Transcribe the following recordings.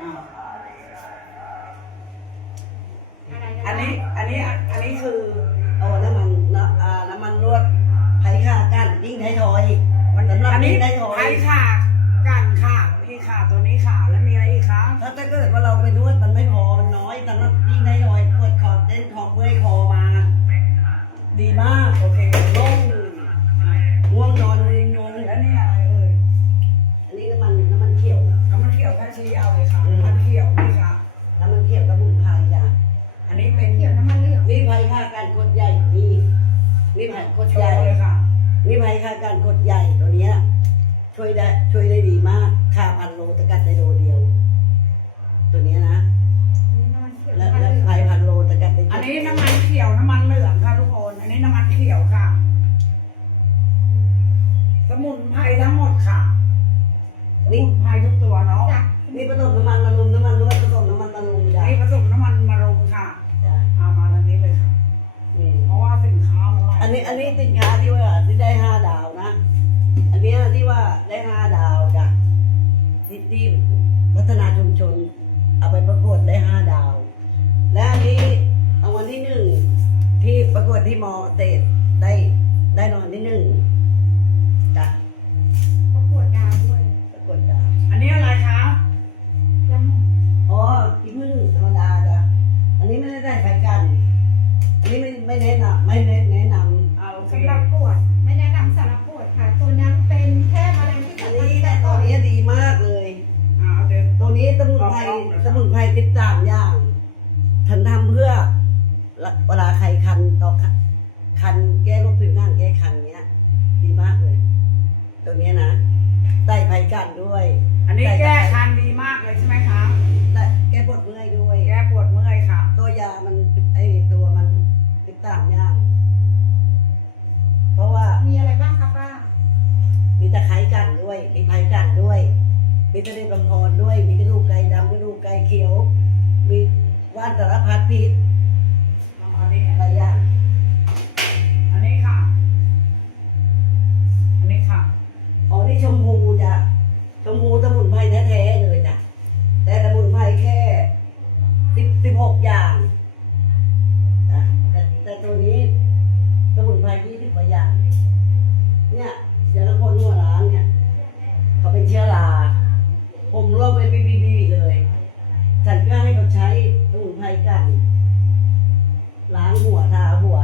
อ่าอะไระอันนี้ อันนี้ อันนี้คือเอาน้ำมันนะอ่าน้ำมันนวดไผ่ค่าก้านยิ่งไทยทอยมันสำหรับอันนี้ยิ่งไทยทอไอ้ยค่ะกันค่ะนี่ค่ะตัวนี้ค่ะแล้วมีอะไรอีกคะถ้าถ้าเกิดว่าเราไปนวดมันไม่พอมันน้อยสำหรับยิ่งไทยทอยปวดคอเส้นคอเมื่อยคอมา ดีมาก โอเค กดใหญ่ว์เลยค่ะมีไผ่ค่าการกดใหญ่ตัวเนี้ย ช่วยได้ช่วยได้ดีมากค่าพันโลตะกัดได้โลเดียว ตัวเนี้ยนะ ว่าได้ห้าดาวจ้ะที่ที่พัฒนาชุมชน เอาไปประกวดได้ห้าดาว และอันนี้รางวัลที่หนึ่งที่ประกวดที่มอเตดได้ามอย่างฉันทำเพื่อเวลาใครคันต่อคันคันแก้โรคผิวหนังแก้คันเนี้ย ดีมากเลยตัวเนี้ยนะใส่ไผ่กันด้วย อันนี้ใส่แก้ตะไคร้คันดีมากเลยใช่ไหมคะแต่แก้ปวดเมื่อยด้วย แก้ปวดเมื่อยค่ะ ตัวยามันไอตัวมันติดสามอย่าง เพราะว่ามีอะไรบ้างคะป้า มีตะไคร้กันด้วยมีไผ่กันด้วย มีตะเลียบำพรด้วย มีกระดูกไก่ดำกระดูกไก่เขียว มีว่านสารพัดพิษอันนี้หลายอย่างอันนี้ค่ะ อันนี้ค่ะอ๋อนี่ชมพูจ้ะชมพูสมุนไพรแท้ๆเลยจ้ะแต่สมุนไพรแค่สิบสิบหกอย่างนะแต่แต่ตัวนี้สมุนไพรยี่สิบกว่าอย่าง เนี่ยอย่างละคนหัวร้านเนี่ยเขาเป็นเชื้อราผมร่วมเป็นบีบีบีเลยฉันก็ให้ ใช้สมุนไรกันล้างหัวทาหัว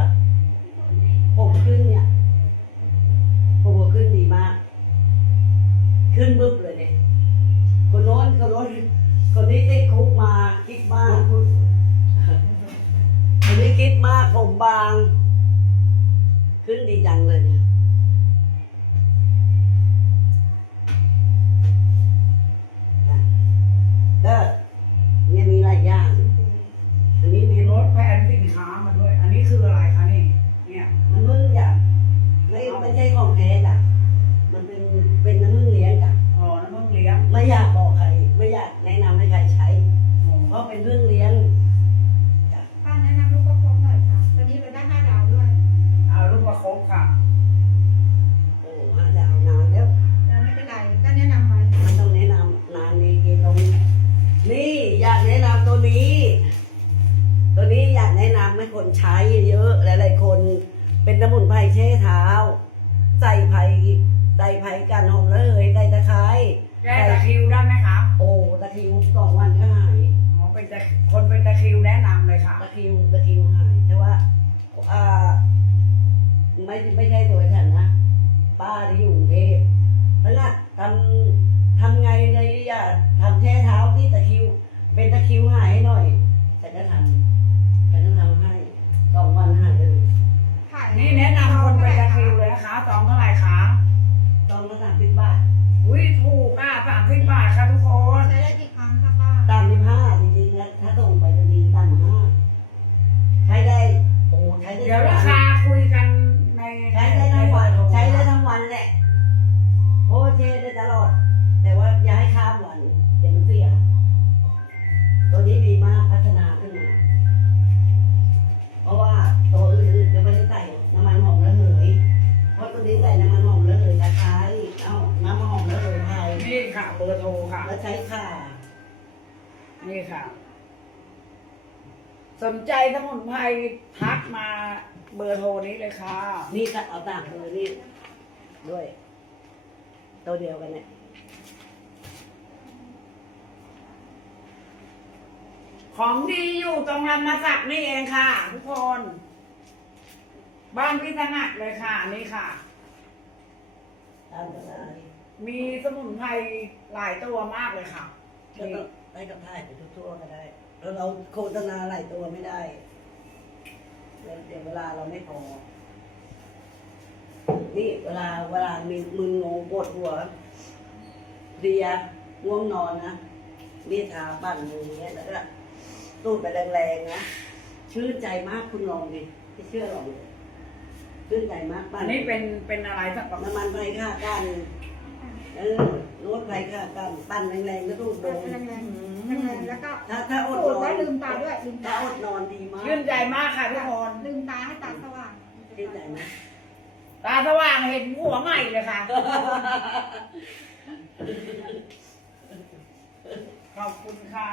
ผมขึ้นเนี่ยผมขึ้นดีมาก ขึ้นบึ้บเลยเนี่ยคนโน้นคนโน้นคนนี้ติดคุกมาคิดมากคนนี้คิดมากผมบาง ขึ้นดีจังเลย อยากแนะนำตัวนี้ ตัวนี้อยากแนะนำให้คนใช้เยอะหลายๆคนเป็นสมุนไพรเช่เท้าใส่ไผ่ใส่ไผ่กันหอมระเหยใส่ตะไคร้ คร้เอ้าน้ำมันหอมระเหยไทยนี่ค่ะ เบอร์โทรค่ะ แล้วใช้ข่านี่ค่ะ สนใจสมุนไพรทักมาเบอร์โทรนี้เลยค่ะ นี่ก็เอาต่างเลยนี่ด้วย ตัวเดียวกันเนี่ยของดีอยู่ตรงลำมาสักนี่เองค่ะ ทุกคน บ้านพี่ถนัดเลยค่ะ นี่ค่ะ ตามกันได้ มีสมุนไพรหลายตัวมากเลยค่ะก็นี่ต้องได้กับท่ายไปทั่วๆก็ได้แล้วเราโฆษณาหลายตัวไม่ได้แล้วเดี๋ยวเวลาเราไม่พอ นี่เวลาเวลามีมึนงงปวดหัวเพลียง่วงนอนนะนี่ทาปั่นมืออย่างเงี้ยแล้วก็ตูดไปแรงๆนะชื่นใจมากคุณลองดิไม่เชื่อลองดิชื่นใจมากปั่อันนี้เป็นเป็นอะไรสักประมาณน้ำมันไฟฆ่ากัน เออรถไฟฆ่ากันปั่นแรงๆก็ตูดโดนแรงๆแรงๆแล้วก็ถ้าถ้าอดสูนดอแล้วนลืมตาด้วยลืมถ้าตาอดนอนดีมากชื่นใจมากค่ะทุกคนลืมตาให้ตาสว่างชื่นใจไหมตาสว่างเห็นหัวใหม่เลยค่ะ ขอบคุณค่ะ